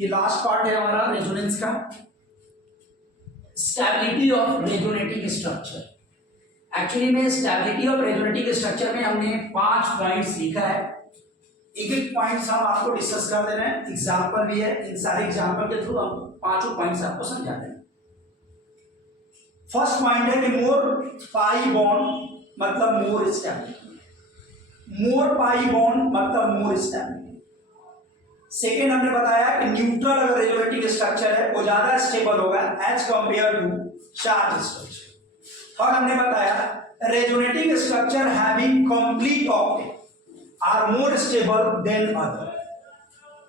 ये last part है हमारा रेजोनेंस का, stability of resonating structure. Actually में स्टेबिलिटी ऑफ रेजोनेटिंग स्ट्रक्चर में हमने 5 पॉइंट्स लिखा है, एक एक पॉइंट्स हम आपको डिस्कस कर दे रहे हैं, एग्जांपल भी है, इन सारे एग्जांपल के थ्रू हम पांचों पॉइंट्स आपको समझा रहे हैं। फर्स्ट पॉइंट है कि मोर पाई बॉन्ड मतलब मोर स्टेबिलिटी, मोर पाई बॉन्ड मतलब मोर स्टेबिलिटी। सेकेंड हमने बताया कि न्यूट्रल अगर रेजोनेटिंग स्ट्रक्चर है वो ज्यादा स्टेबल होगा as compared to charge structure. और हमने बताया रेजोनेटिंग स्ट्रक्चर हैविंग कंप्लीट ऑप्टिक are more stable than other.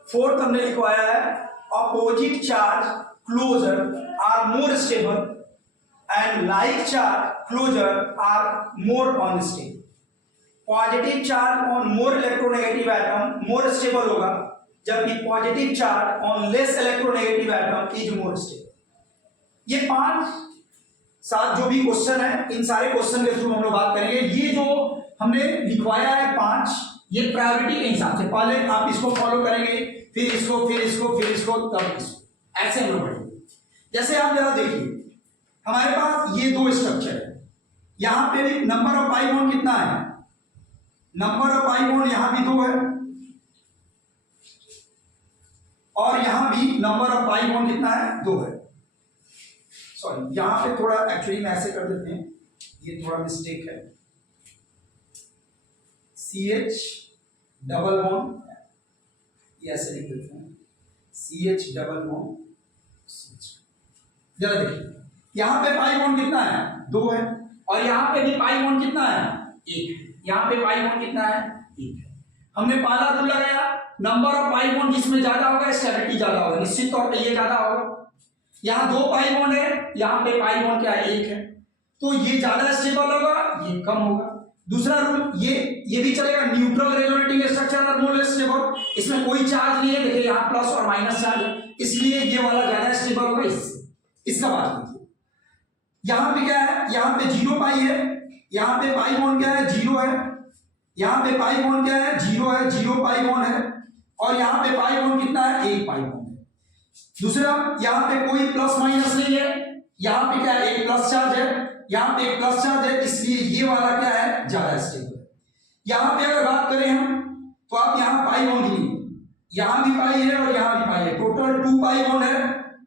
Fourth हमने लिखवाया है opposite charge closer are more stable and like charge closer are more unstable. Positive charge on more electronegative atom more stable होगा, जबकि positive charge on less electronegative atom is more stable. ये 5-7 जो भी question है, इन सारे question के through हम लोग बात करेंगे। ये जो हमने लिखवाया है 5, ये प्रायोरिटी के हिसाब से, पहले आप इसको फॉलो करेंगे, फिर इसको, फिर इसको, फिर इसको, तब इसको, ऐसे हम लोग पढ़ेंगे। जैसे आप जरा देखिए, हमारे पास ये 2 स्ट्रक्चर है, यहां पे भी नंबर ऑफ पाई बॉन्ड कितना है, नंबर ऑफ पाई बॉन्ड यहां भी 2 है और यहां भी नंबर ऑफ पाई बॉन्ड कितना है, 2 है। सॉरी, यहां पे थोड़ा एक्चुअली में ऐसे कर देते हैं, ये थोड़ा मिस्टेक है, CH डबल बॉन्ड, ये ऐसे लिख देते हैं CH डबल बॉन्ड CH। जरा देखिए, यहां पे पाई बॉन्ड कितना है, 2 है, और यहां पे भी पाई बॉन्ड कितना है, 1 है। यहां पे पाई बॉन्ड कितना है, 1 है। हमने पहला रूल लगाया, नंबर ऑफ पाई बॉन्ड जिसमें ज्यादा होगा स्टेबिलिटी ज्यादा होगा, निश्चित तौर पे ये ज्यादा होगा। यहां 2 पाई बॉन्ड है, यहां पे पाई बॉन्ड क्या है, 1 है, तो ये ज्यादा स्टेबल होगा, ये कम होगा। दूसरा रूल ये भी चलेगा, न्यूट्रल रेजोनेटिंग स्ट्रक्चर और मोर स्टेबल, इसमें कोई चार्ज नहीं है, देखिए यहां प्लस और माइनस चार्ज है, इसलिए ये वाला ज्यादा स्टेबल होगा इससे। इसका बात कीजिए, यहां पे क्या है, यहां पे 0 पाई है, यहां पे पाई बॉन्ड क्या है, 0 है, यहां पे पाई बॉन्ड क्या है, 0 है, 0 पाई बॉन्ड है, और यहां पे पाई बॉन्ड कितना है, 1 पाई बॉन्ड है। दूसरा, यहां पे कोई प्लस माइनस नहीं है, यहां पे क्या है, एक प्लस चार्ज है, यहां पे एक प्लस चार्ज है, इसलिए ये वाला क्या है, ज्यादा स्टेबल है। यहां पे अगर बात करें हम, तो आप यहां पाई बॉन्ड लीजिए, यहां भी पाई है और यहां भी पाई है, टोटल 2 पाई बॉन्ड है।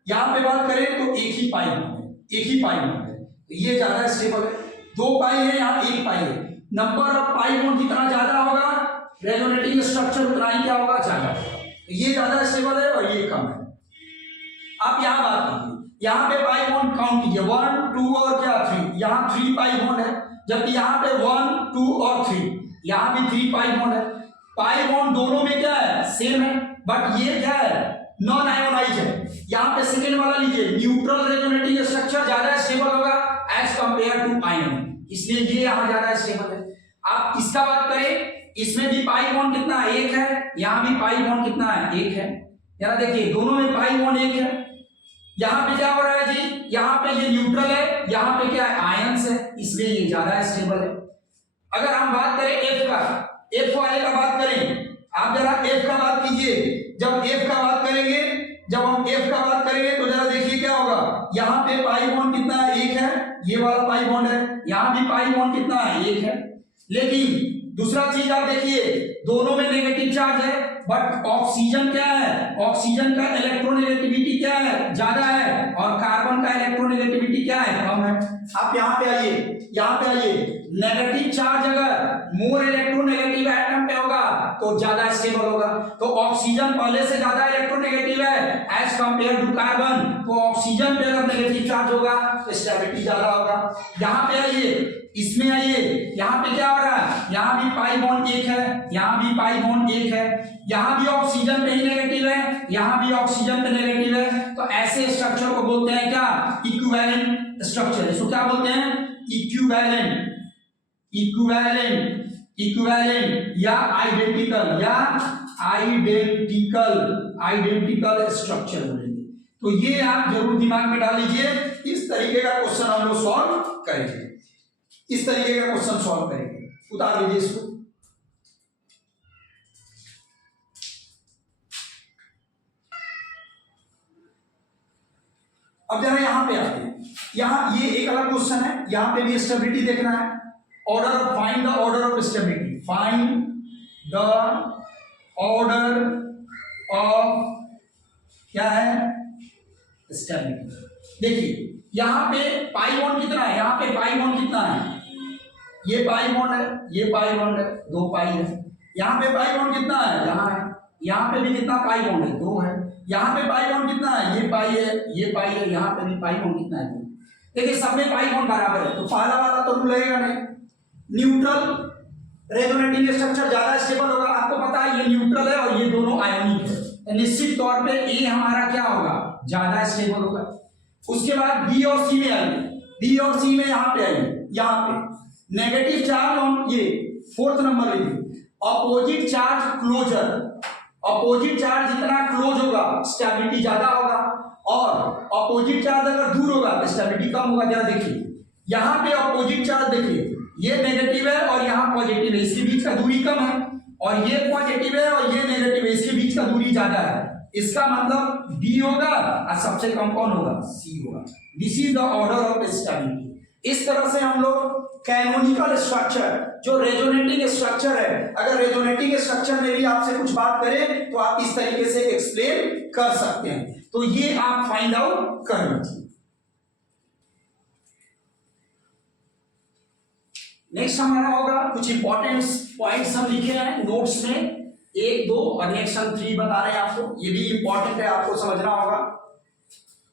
यहां पे बात करें तो एक ही पाई बॉन्ड है, एक ही पाई बॉन्ड है, तो ये ज्यादा स्टेबल है। 2 पाई है, यहां 1 पाई है, नंबर ऑफ पाई बॉन्ड जितना ज्यादा होगा रेजोनेटिंग स्ट्रक्चर उतना ही क्या होगा, ज्यादा होगा, तो ये ज्यादा स्टेबल है और ये कम है। आप यहां बात कीजिए, यहां पे पाई बॉन्ड काउंट कीजिए, 1 2 और क्या 3, यहां 3 पाई बॉन्ड है, जबकि यहां पे 1 2 और 3, यहां भी 3 पाई बॉन्ड है। पाई बॉन्ड दोनों में क्या है, सेम है, बट ये क्या है, नॉन आयोनाइज है। यहां पे सेकंड वाला लीजिए, न्यूट्रल रेजोनेटिंग स्ट्रक्चर ज्यादा स्टेबल होगा एज कंपेयर टू आयन, इसलिए ये यहां ज्यादा स्टेबल है। आप इसका बात करें, इसमें भी पाई बॉन्ड कितना है, 1 है, यहां भी पाई बॉन्ड कितना है, 1 है। यहां देखिए दोनों में पाई बॉन्ड 1 है। यहां पे क्या हो रहा है जी, यहां पे ये न्यूट्रल है, यहां पे क्या है, आयंस है, इसलिए ये ज्यादा स्टेबल है। अगर हम बात करें F का, F वाले का बात करें, आप जरा F का बात कीजिए, जब F का बात करेंगे, जब हम F का बात करेंगे तो जरा देखिए क्या होगा, यहां पे पाई बॉन्ड कितना है, 1 है, ये वाला पाई बॉन्ड है, यहां भी पाई बॉन्ड कितना है, 1 है। लेकिन दूसरा चीज आप देखिए, दोनों में नेगेटिव चार्ज है, बट ऑक्सीजन क्या है, ऑक्सीजन का इलेक्ट्रोनेगेटिविटी क्या है, ज्यादा है, और कार्बन का इलेक्ट्रोनेगेटिविटी क्या है, कम है। आप यहां पे आइए, यहां पे आइए, नेगेटिव चार्ज अगर मोर इलेक्ट्रोनेगेटिव एटम पे होगा तो ज्यादा स्टेबल होगा, तो ऑक्सीजन पहले से ज्यादा इलेक्ट्रोनेगेटिव है एज कंपेयर टू कार्बन, तो ऑक्सीजन पे अगर नेगेटिव चार्ज होगा तो स्टेबिलिटी ज्यादा होगा। यहां पे आइए, इसमें आइए, यहां पे क्या हो रहा है, यहां भी पाई बॉन्ड 1 है, यहां भी पाई बॉन्ड 1 है, यहां भी ऑक्सीजन पे ही नेगेटिव है, यहां भी ऑक्सीजन पे नेगेटिव है, तो ऐसे स्ट्रक्चर को बोलते हैं क्या, इक्विवेलेंट स्ट्रक्चर। इसको क्या बोलते हैं, इक्विवेलेंट, इक्विवेलेंट, इक्विवेलेंट या आइडेंटिकल, या आइडेंटिकल, आइडेंटिकल स्ट्रक्चर बोलेंगे। तो ये आप जरूर दिमाग में डाल लीजिए, इस तरीके का क्वेश्चन हम लोग सॉल्व करेंगे, इस तरीके का क्वेश्चन सॉल्व करेंगे। उतार लीजिए इसको, यहाँ पे आते हैं। यहाँ ये एक अलग क्वेश्चन है, यहाँ पे भी स्टेबिलिटी देखना है। Order of, find the order of stability, find the order of क्या है, स्टेबिलिटी। देखिए यहाँ पे पाई बॉन्ड कितना है, यहाँ पे पाई बॉन्ड कितना है, ये पाई बॉन्ड है, ये पाई बॉन्ड है, 2 पाई है। यहाँ पे पाई बॉन्ड कितना है, यहाँ है। यहाँ पे भी कितना पाई बॉन्ड है, 2 है। यहाँ पे पाई बॉन्ड कितना है, ये पाई है, ये पाई है। यहाँ पे भी पाई बॉन्ड कितना है, 2। देखिए सब में पाई बॉन्ड बराबर है, तो पहला वाला तो रूल रहेगा नहीं। न्यूट्रल रेजोनेटिंग स्ट्रक्चर ज्यादा स्टेबल होगा, आपको पता है ये न्यूट्रल है और ये दोनों आयोनिक है, तो निश्चित तौर पे ए हमारा क्या होगा, ज्यादा स्टेबल होगा। उसके बाद बी और सी में आएंगे, बी और सी में यहाँ पे आएंगे, यहाँ पे नेगेटिव चार्ज ऑन, ये 4th नंबर लिखिए, opposite charge closer. Opposite charge जितना क्लोज होगा स्टेबिलिटी ज्यादा होगा, और अपोजिट चार्ज अगर दूर होगा तो स्टेबिलिटी कम होगा। जरा देखिए यहाँ पे अपोजिट चार्ज देखिए, ये नेगेटिव है और यहाँ पॉजिटिव है, इसके बीच का दूरी कम है, और ये पॉजिटिव है और ये नेगेटिव है, इसके बीच का दूरी ज्यादा है। इसका मतलब बी होगा और सबसे कम कौन होगा, सी होगा। This is the order of stability. इस तरह से हम लोग कैनोनिकल स्ट्रक्चर, जो रेजोनेटिंग स्ट्रक्चर है, अगर रेजोनेटिंग स्ट्रक्चर में भी आपसे कुछ बात करें तो आप इस तरीके से एक्सप्लेन कर सकते हैं। तो ये आप फाइंड आउट कर लीजिए। नेक्स्ट हमारा होगा कुछ इंपॉर्टेंट पॉइंट्स हम लिखे हैं नोट्स में, 1, 2 और नेक्स्ट हम 3 बता रहे हैं आपको, ये भी इंपॉर्टेंट है, आपको समझना होगा।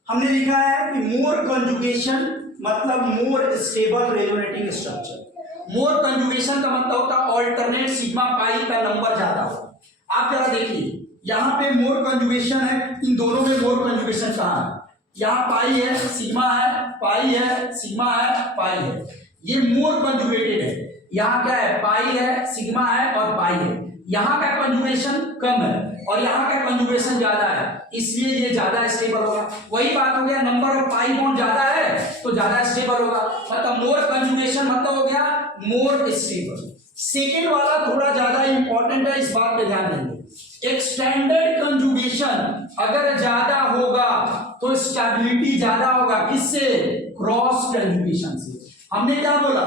हमने लिखा है कि मोर कंजुगेशन मतलब मोर स्टेबल रेजोनेटिंग स्ट्रक्चर। मोर कंजुगेशन का मतलब होता है ऑल्टरनेट सिग्मा पाई का नंबर ज्यादा हो। आप जरा देखिए यहाँ पे मोर कंजुगेशन है, इन दोनों में मोर कंजुगेशन कहाँ है, यहाँ पाई है, सिग्मा है, पाई है, सिग्मा है, पाई है, ये मोर कंजुगेटेड है। यहाँ क्या है, पाई है, सिग्मा है और पाई है। यहाँ का कंजुगेशन कम है और यहाँ का कंजुगेशन ज्यादा है, इसलिए ये ज्यादा स्टेबल होगा। वही बात हो गया, नंबर ऑफ पाई बॉन्ड ज्यादा है तो ज्यादा स्टेबल होगा, मतलब मोर कंजुगेशन मतलब हो गया मोर स्टेबल। सेकेंड वाला थोड़ा ज्यादा इंपॉर्टेंट है, इस बात पे ध्यान देंगे। एक्सटेंडेड कंजुगेशन अगर ज्यादा होगा तो स्टेबिलिटी ज्यादा होगा, किससे, क्रॉस कंजुगेशन से। हमने क्या बोला,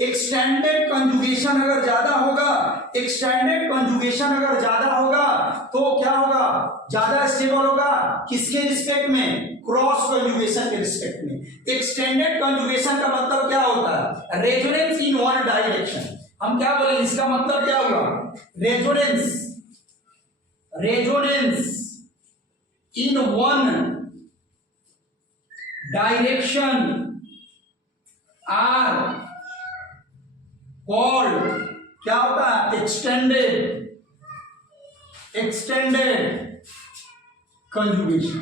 एक्सटेंडेड कंजुगेशन अगर ज्यादा होगा, एक्सटेंडेड कंजुगेशन अगर ज्यादा होगा तो क्या होगा, ज्यादा स्टेबल होगा, किसके रिस्पेक्ट में, क्रॉस कंजुगेशन के रिस्पेक्ट में। एक्सटेंडेड कंजुगेशन का मतलब क्या होता है, रेजोनेंस इन वन डायरेक्शन। हम क्या बोले, इसका मतलब क्या हुआ, resonance, resonance in one direction are called, क्या होता है, एक्सटेंडेड, एक्सटेंडेड कंजुगेशन।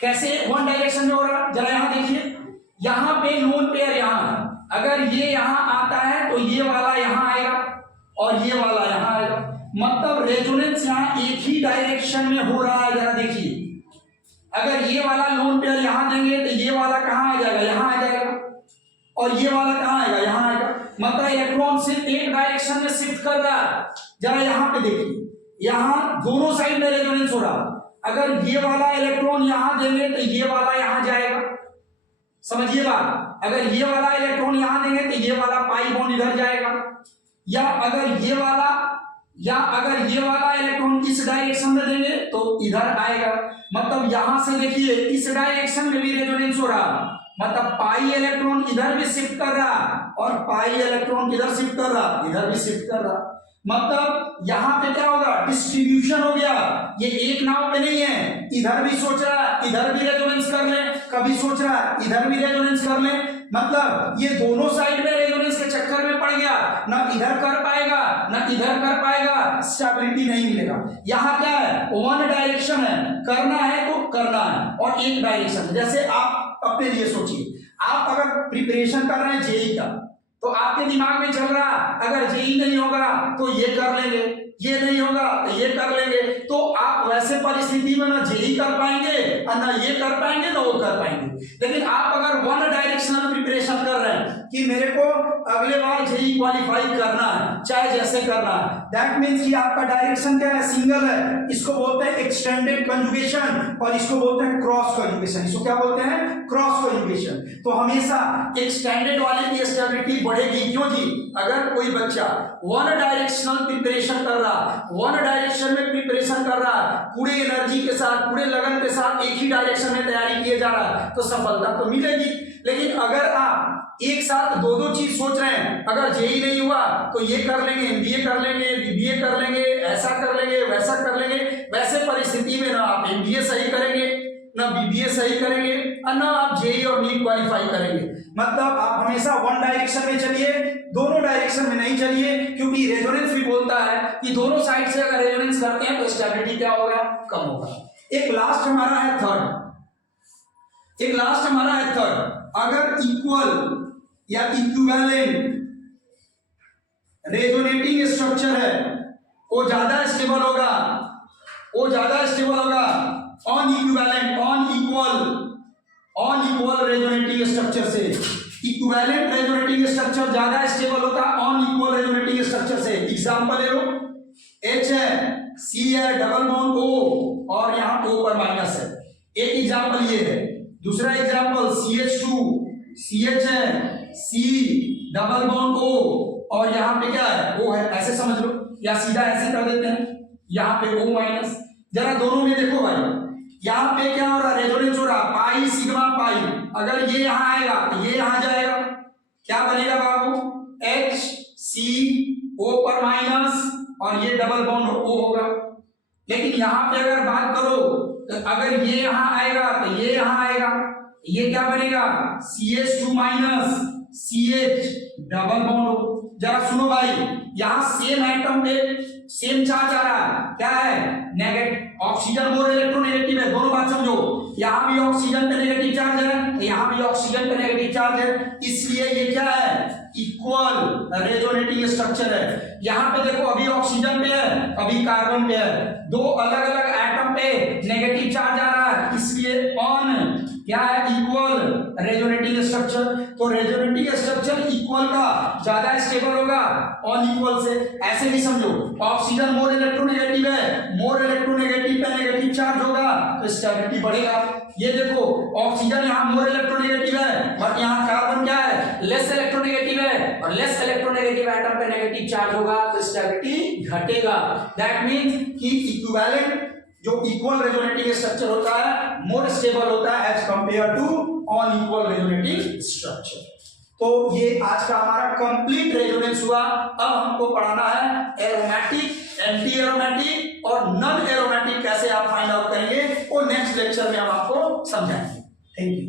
कैसे वन डायरेक्शन में हो रहा, जरा यहां देखिए, यहां पे लोन पेयर यहां है, अगर ये यहां आता है तो ये वाला यहां आएगा और ये वाला यहां आएगा, मतलब रेजोनेंस यहां एक ही डायरेक्शन में हो रहा है। जरा देखिए, अगर ये वाला लोन पेयर यहां देंगे तो ये वाला कहां आ जाएगा, यहां आ जाएगा, और ये वाला कहां आएगा, यहां आएगा, मतलब इलेक्ट्रॉन सिर्फ एक डायरेक्शन में शिफ्ट कर रहा है। जरा यहां पे देखिए, यहां दोनों साइड में रेजोनेंस हो रहा, अगर ये वाला इलेक्ट्रॉन यहां देंगे तो ये वाला यहां जाएगा, समझिए बात। अगर ये वाला इलेक्ट्रॉन यहां देंगे तो ये वाला पाई बॉन्ड इधर जाएगा, या अगर ये वाला इलेक्ट्रॉन इस डायरेक्शन में देंगे तो इधर आएगा, मतलब यहां से देखिए इस डायरेक्शन में भी रेजोनेंस हो रहा, मतलब पाई इलेक्ट्रॉन इधर भी शिफ्ट कर रहा और पाई इलेक्ट्रॉन किधर शिफ्ट कर रहा, इधर भी शिफ्ट कर रहा, मतलब यहां पे क्या होगा, डिस्ट्रीब्यूशन हो गया। ये एक नाव पे नहीं है, इधर भी सोच रहा है इधर भी रेजोनेंस कर ले, कभी सोच रहा है इधर भी रेजोनेंस कर ले, मतलब ये दोनों साइड में रेजोनेंस के चक्कर में पड़ गया, ना इधर कर पाएगा ना इधर कर पाएगा, स्टेबिलिटी नहीं मिलेगा। यहाँ क्या है, वन डायरेक्शन है, करना है तो करना है, और एक डायरेक्शन। जैसे आप अपने लिए सोचिए, आप अगर प्रिपरेशन कर रहे हैं जेई का, तो आपके दिमाग में चल रहा, अगर जेई नहीं होगा तो ये कर लेंगे, ये नहीं होगा तो ये कर लेंगे, तो आप वैसे परिस्थिति में ना जेई कर पाएंगे और ना ये कर पाएंगे ना वो कर पाएंगे। लेकिन आप अगर वन डायरेक्शनल प्रिपरेशन कर रहे हैं कि मेरे को अगले बार जेई क्वालिफाई करना है, चाहे जैसे करना है, दैट मीन्स कि आपका डायरेक्शन क्या है, सिंगल है, इसको बोलते हैं एक्सटेंडेड कंजुगेशन और इसको बोलते हैं क्रॉस कंजुगेशन। इसको क्या बोलते हैं, क्रॉस कंजुगेशन। तो हमेशा एक्सटेंडेड वाले की स्टेबिलिटी बढ़ेगी। क्यों जी, अगर कोई बच्चा वन डायरेक्शनल प्रिपरेशन कर रहा, वन डायरेक्शन में प्रिपरेशन कर रहा, पूरे एनर्जी के साथ, पूरे लगन के साथ एक ही डायरेक्शन में तैयारी किए जा रहा है, तो सफलता तो मिलेगी। लेकिन अगर आप एक साथ दो दो चीज सोच रहे हैं, अगर जेई नहीं हुआ तो ये कर लेंगे, एमबीए कर लेंगे, बीबीए कर लेंगे, ऐसा कर लेंगे, वैसा कर लेंगे, वैसे परिस्थिति में ना आप एमबीए सही करेंगे, ना बीबीए सही करेंगे, और ना आप जेई और नीट क्वालिफाई करेंगे। मतलब आप हमेशा वन डायरेक्शन में चलिए, दोनों डायरेक्शन में नहीं चलिए, क्योंकि रेजोनेंस भी बोलता है कि दोनों साइड से अगर रेजोनेंस करते हैं तो स्टेबिलिटी क्या होगा, कम होगा। एक लास्ट हमारा है थर्ड, अगर इक्वल या इक्विवेलेंट रेजोनेटिंग स्ट्रक्चर है, वो ज्यादा स्टेबल होगा, ऑन इक्वल रेजोनेटिंग स्ट्रक्चर से। इक्विवेलेंट रेजोनेटिंग स्ट्रक्चर ज्यादा स्टेबल होता है ऑन इक्वल रेजोनेटिंग स्ट्रक्चर से। एग्जांपल ले लो, H है, C है, डबल बॉन्ड O और यहाँ O पर माइनस है। एक एग्जांपल ये है। दूसरा एग्जांपल CH2, CH है, C डबल बॉन्ड O और यहाँ पे क्या है, O है। ऐसे समझ लो, या सीधा ऐसे कर देते हैं, यहाँ पे O माइनस। जरा दोनों में देखो भाई, यहाँ पे क्या हो रहा है, रेजोनेंस हो रहा, पाई सिग्मा पाई। अगर ये यहाँ आएगा तो ये यहाँ जाएगा, क्या बनेगा बाबू, HCO पर माइनस और ये डबल बॉन्ड O होगा। लेकिन यहाँ पे अगर बात करो तो अगर ये यहाँ आएगा तो ये यहाँ आएगा, ये क्या बनेगा, CH2 minus CH double bond. जरा सुनो भाई, यहाँ सेम एटम पे सेम चार्ज आ रहा है, क्या है, नेगेटिव। ऑक्सीजन मोर इलेक्ट्रोनेगेटिव है, दोनों बात समझो। यहाँ भी ऑक्सीजन पे नेगेटिव चार्ज है, यहाँ भी ऑक्सीजन पे नेगेटिव चार्ज है, इसलिए ये क्या है, इक्वल रेजोनेटिंग स्ट्रक्चर है। यहाँ पे देखो, अभी ऑक्सीजन पे है, अभी कार्बन पे है, दो अलग अलग एटम पे नेगेटिव चार्ज आ रहा है, इसलिए ऑन क्या है, इक्वल रेजोनेटिंग स्ट्रक्चर। तो रेजोनेटिंग स्ट्रक्चर इक्वल का ज्यादा स्टेबल होगा ऑन इक्वल से। ऐसे भी समझो, ऑक्सीजन मोर इलेक्ट्रोनेगेटिव है, मोर इलेक्ट्रोनेगेटिव पे नेगेटिव चार्ज होगा तो स्टेबिलिटी बढ़ेगा। ये देखो, ऑक्सीजन यहाँ मोर इलेक्ट्रोनेगेटिव है और यहाँ कार्बन क्या है, लेस इलेक्ट्रोनेगेटिव है, और लेस इलेक्ट्रोनेगेटिव एटम पे नेगेटिव चार्ज होगा तो स्टेबिलिटी घटेगा। दैट मींस कि इक्विवेलेंट जो इक्वल रेजोनेटिंग स्ट्रक्चर होता है मोर स्टेबल होता है as compared to unequal resonating structure. तो ये आज का हमारा कंप्लीट रेजोनेंस हुआ। अब हमको पढ़ाना है एरोमेटिक, एंटी एरोमेटिक और नॉन एरोमेटिक कैसे आप फाइंड आउट करेंगे, वो नेक्स्ट लेक्चर में हम आपको समझाएंगे। Thank you.